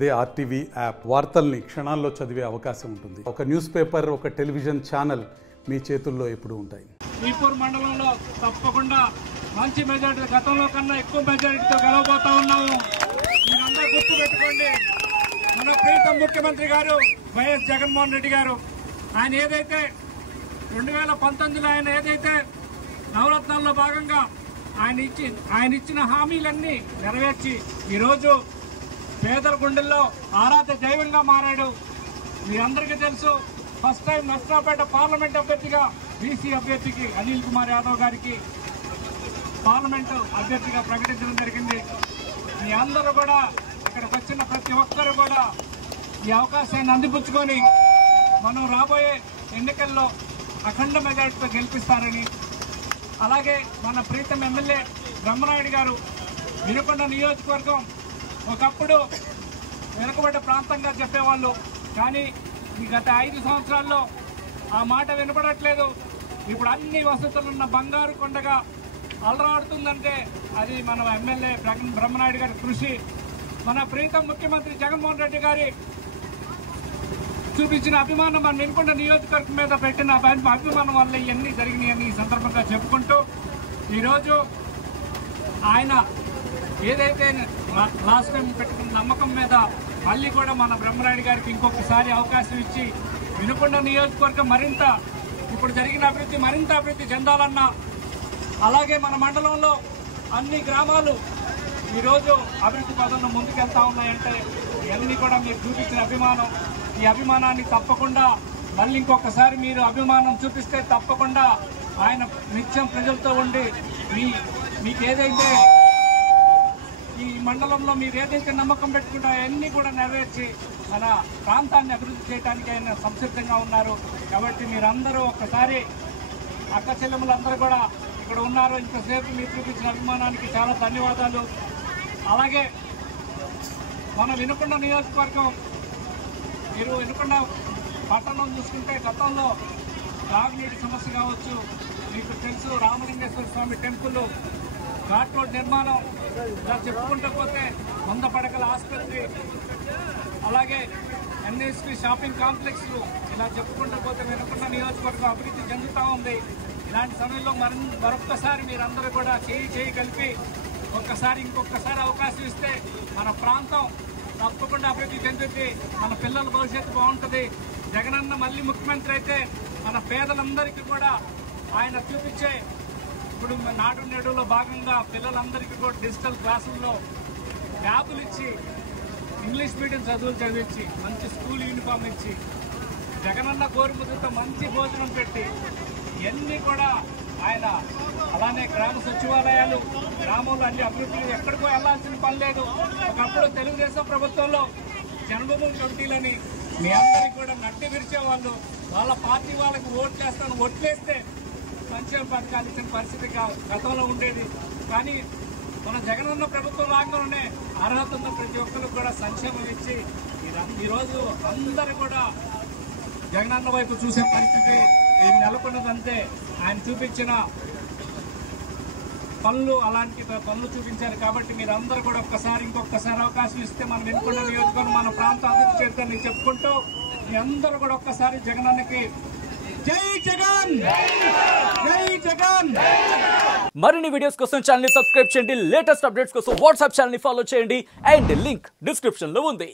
అదే RTV app వార్తల్ని క్షణాల్లో చదివే అవకాశం ఉంటుంది. ఒక న్యూస్ పేపర్, ఒక టెలివిజన్ ఛానల్ మీ చేతుల్లో ఎప్పుడూ ఉంటాయి. ఈపూర్ మండలంలో తప్పకుండా మంచి మెజారిటీ, గతంలో కన్నా ఎక్కువ మెజారిటీతో గెలవబోతా ఉన్నాము. మీరందరూ గుర్తుపెట్టుకోండి, మన ప్రీతం ముఖ్యమంత్రి గారు వైఎస్ జగన్మోహన్ రెడ్డి గారు ఆయన ఏదైతే 2019లో ఆయన ఏదైతే నవరత్నాల్లో భాగంగా ఆయన ఇచ్చిన హామీలన్నీ నెరవేర్చి ఈరోజు పేదల గుండెల్లో ఆరాధ దైవంగా మారాడు. మీ అందరికీ తెలుసు, ఫస్ట్ టైం నర్సరావుపేట పార్లమెంట్ అభ్యర్థిగా బీసీ అభ్యర్థికి అనిల్ కుమార్ యాదవ్ గారికి పార్లమెంటు అభ్యర్థిగా ప్రకటించడం జరిగింది. మీ అందరూ కూడా ఇక్కడికి వచ్చిన ప్రతి ఒక్కరూ కూడా ఈ అవకాశాన్ని అందిపుచ్చుకొని మనం రాబోయే ఎన్నికల్లో అఖండ మెజార్టీతో గెలిపిస్తారని, అలాగే మన ప్రీతం ఎమ్మెల్యే బ్రహ్మనాయుడు గారు వినుకొండ నియోజకవర్గం ఒకప్పుడు వెనుకబడ్డ ప్రాంతంగా చెప్పేవాళ్ళు, కానీ ఈ గత 5 సంవత్సరాల్లో ఆ మాట వినపడట్లేదు. ఇప్పుడు అన్ని వసతులున్న బంగారు కొండగా అలరాడుతుందంటే అది మన ఎమ్మెల్యే బ్రహ్మనాయుడు గారి కృషి, మన ప్రీతం ముఖ్యమంత్రి జగన్మోహన్ రెడ్డి గారి చూపించిన అభిమానం, మన వినుకొండ నియోజకవర్గం మీద పెట్టిన అభిమానం వల్ల ఇవన్నీ జరిగినాయని ఈ సందర్భంగా చెప్పుకుంటూ, ఈరోజు ఆయన ఏదైతే లాస్ట్ టైం పెట్టుకున్న నమ్మకం మీద మళ్ళీ కూడా మన బ్రహ్మనాయుడు గారికి ఇంకొకసారి అవకాశం ఇచ్చి వినుకొండ నియోజకవర్గం మరింత ఇప్పుడు జరిగిన అభివృద్ధి మరింత అభివృద్ధి చెందాలన్నా, అలాగే మన మండలంలో అన్ని గ్రామాలు ఈరోజు అభివృద్ధి పదంలో ముందుకెళ్తా ఉన్నాయంటే ఇవన్నీ కూడా మీరు చూపించిన అభిమానం. ఈ అభిమానాన్ని తప్పకుండా మళ్ళీ ఇంకొకసారి మీరు అభిమానం చూపిస్తే తప్పకుండా ఆయన నిత్యం ప్రజలతో ఉండి మీకు ఏదైతే ఈ మండలంలో మీరు ఏదైతే నమ్మకం పెట్టుకుంటా అవన్నీ కూడా నెరవేర్చి మన ప్రాంతాన్ని అభివృద్ధి చేయడానికి ఆయన సంసిద్ధంగా ఉన్నారు. కాబట్టి మీరందరూ ఒక్కసారి అక్క చెల్లెములందరూ కూడా ఇక్కడ ఉన్నారు. ఇంతసేపు మీరు చూపించిన అభిమానానికి చాలా ధన్యవాదాలు. అలాగే మన వినుకొండ నియోజకవర్గం, మీరు వినుకొండ పట్టణం చూసుకుంటే గతంలో తాగునీటి సమస్య కావచ్చు, మీకు తెలుసు రామలింగేశ్వర స్వామి టెంపుల్, ఘాట్ రోడ్ నిర్మాణం, ఇలా చెప్పుకుంటూ పోతే 100 పడకల ఆసుపత్రి, అలాగే ఎన్ఎస్పి షాపింగ్ కాంప్లెక్స్లు, ఇలా చెప్పుకుంటూ పోతే వినుకొండ నియోజకవర్గం అభివృద్ధి చెందుతూ ఉంది. ఇలాంటి సమయంలో మరొక్కసారి మీరందరూ కూడా చేయి కలిపి ఇంకొకసారి అవకాశం ఇస్తే మన ప్రాంతం తప్పకుండా అభివృద్ధి చెందుతుంది, మన పిల్లల భవిష్యత్తు బాగుంటుంది. జగనన్న మళ్ళీ ముఖ్యమంత్రి అయితే మన పేదలందరికీ కూడా ఆయన చూపించే, ఇప్పుడు నాడు నేడులో భాగంగా పిల్లలందరికీ కూడా డిజిటల్ క్లాసుల్లో ట్యాబులు ఇచ్చి ఇంగ్లీష్ మీడియం చదువులు చదివించి మంచి స్కూల్ యూనిఫామ్ ఇచ్చి జగనన్న కోరిముద్రతో మంచి భోజనం పెట్టి ఇవన్నీ కూడా ఆయన, అలానే గ్రామ సచివాలయాలు, గ్రామంలో అన్ని అభివృద్ధులు ఎక్కడికో వెళ్లాల్సిన పని లేదు. ఒకప్పుడు తెలుగుదేశం ప్రభుత్వంలో జన్మభూమి కమిటీలని మీ అందరికీ కూడా నడ్డి విరిచేవాళ్ళు, వాళ్ళ పార్టీ వాళ్ళకి ఓట్లేస్తే సంక్షేమ పథకాలు ఇచ్చిన పరిస్థితి గతంలో ఉండేది. కానీ మన జగనన్న ప్రభుత్వం రాగానే అర్హత ఉన్న ప్రతి ఒక్కరికి కూడా సంక్షేమం ఇచ్చి ఈరోజు అందరూ కూడా జగనన్న వైపు చూసే పరిస్థితి నెలకొన్నదంతే. ఆయన చూపించిన అలాంటి పనులు చూపించారు. కాబట్టి మీరు అందరూ కూడా ఇంకొకసారి అవకాశం ఇస్తే మనం వినుకొండ నియోజకవర్గం మన ప్రాంతం అభివృద్ధి చేద్దామని చెప్పుకుంటూ, మీ అందరూ కూడా ఒక్కసారి జగనన్నకి జై జగన్, జై జగన్. మరిన్ని వీడియోస్ కోసం ఛానల్ ని సబ్స్క్రైబ్ చేయండి. లేటెస్ట్ అప్డేట్స్ కోసం వాట్సాప్ ఛానల్ ని ఫాలో చేయండి. అండ్ లింక్ డిస్క్రిప్షన్ లో ఉంది.